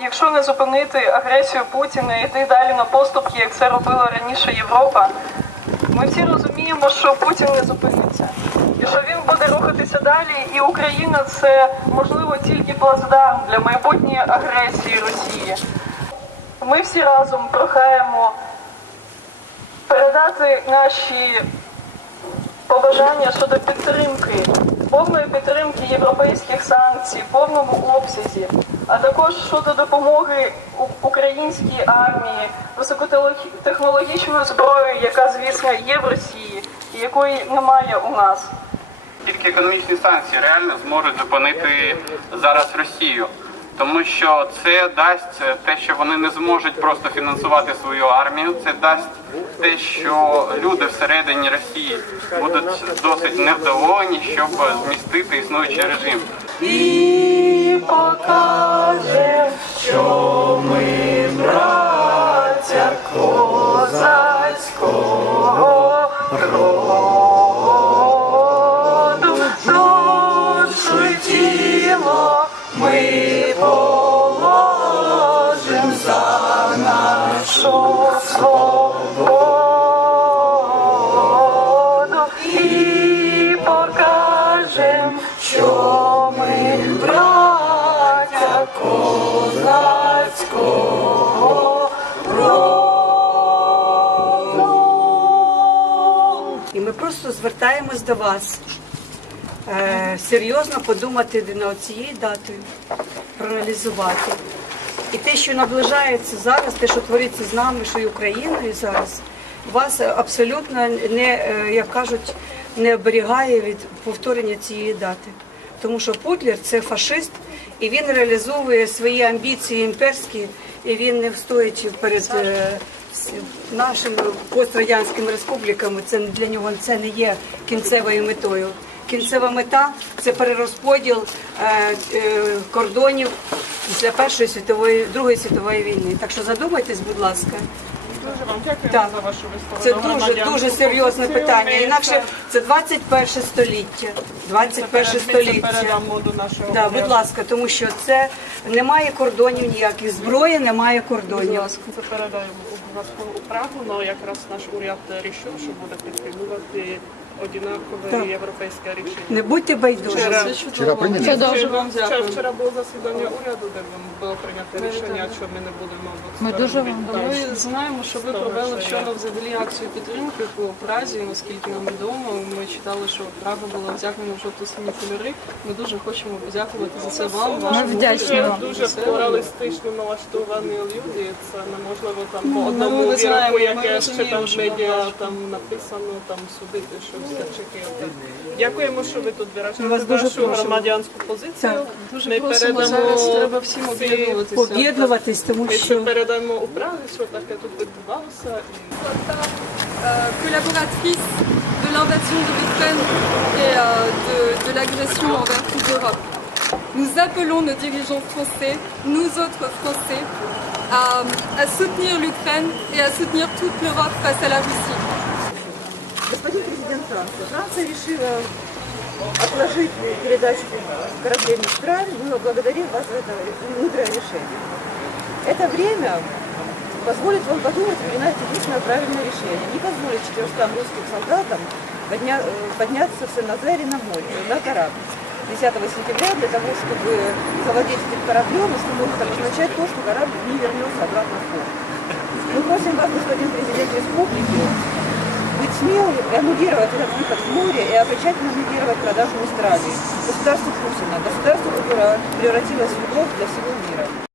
Якщо не зупинити агресію Путіна і йти далі на поступки, як це робила раніше Європа, ми всі розуміємо, що Путін не зупиниться. І що він буде рухатися далі, і Україна це можливо тільки плацдарм для майбутньої агресії Росії. Ми всі разом прохаємо передати наші побажання щодо підтримки, повної підтримки європейських санкцій, повному обсязі, а також щодо допомоги українській армії високотехнологічною зброєю, яка, звісно, є в Росії і якої немає у нас. Тільки економічні санкції реально зможуть зупинити зараз Росію, тому що це дасть те, що вони не зможуть просто фінансувати свою армію. Це дасть те, що люди всередині Росії будуть досить невдоволені, щоб змістити існуючий режим. Покаже, що ми браття козацького роду, душу тіло ми І ми просто звертаємось до вас е, серйозно подумати над цією датою, проаналізувати. І те, що наближається зараз, те, що твориться з нами, що і Україною зараз, вас абсолютно не, е, як кажуть, не оберігає від повторення цієї дати. Тому що Путлер це фашист, і він реалізовує свої амбіції імперські, і він не встоїть перед е, нашими пострадянськими республіками. Це для нього це не є кінцевою метою. Кінцева мета це перерозподіл е, е, кордонів після Першої світової, Другої світової війни. Так що задумайтесь, будь ласка. Дуже вам дякую Так. за вашу Це висловлену дуже дуже серйозне питання. Інакше це- це 21 століття. 21 століття. передамо до нашого Да, будь ласка, тому що це немає кордонів ніяких. Зброї немає кордонів. Це передаємо обов'язково у Прагу, але якраз наш уряд рішив, що буде підтримувати однакове Так. європейське рішення. Не будьте байдужі. Вчора, Вчора прийняли. дуже вам вчора, вчора було засідання уряду, де вам було прийнято рішення, що ми не будемо Ми дуже вам Ми знаємо, що ви провели вчора взагалі акцію підтримки по Празі, наскільки нам відомо. Ми читали, що Прага була вдягнена в жовто-сині кольори. Ми дуже хочемо подякувати за це вам. вашому вдячні уряду, вам. Дуже все. плуралістично налаштовані люди. Це неможливо там по Ну, одному ми віроку, знаємо, ми яке ще розуміємо, там в медіа там написано, там судити, що все чекаєте. Дякуємо, що ви тут Ми виражаєте вас дуже вашу просимо. громадянську позицію. Так. Дуже Ми просимо передамо зараз треба всім ці об'єднуватися. Об'єднуватись, тому Ми це що передаємо у Праги, що таке тут відбувалося. І euh, collaboratrice de l'invasion de l'Ukraine et euh, de, de l'agression envers toute l'Europe. Nous appelons nos dirigeants français, nous autres Français, à, à soutenir l'Ukraine et à soutenir toute l'Europe face à la Russie. Франции, Франция решила отложить передачу кораблей «Мистраль». Мы благодарим вас за это мудрое решение. Это время позволит вам подумать, принимать единственное правильное решение. Не позволить 400 русским солдатам подня- подняться в Сен-Назаре на море, на корабль. 10 сентября для того, чтобы завладеть этим кораблем, что может обозначать то, что корабль не вернется обратно в порт. Мы просим вас, господин президент республики, быть смелым и аннулировать этот выход в море и окончательно аннулировать продажу Мистрали. Государство Путина, государство, которое превратилось в враг для всего мира.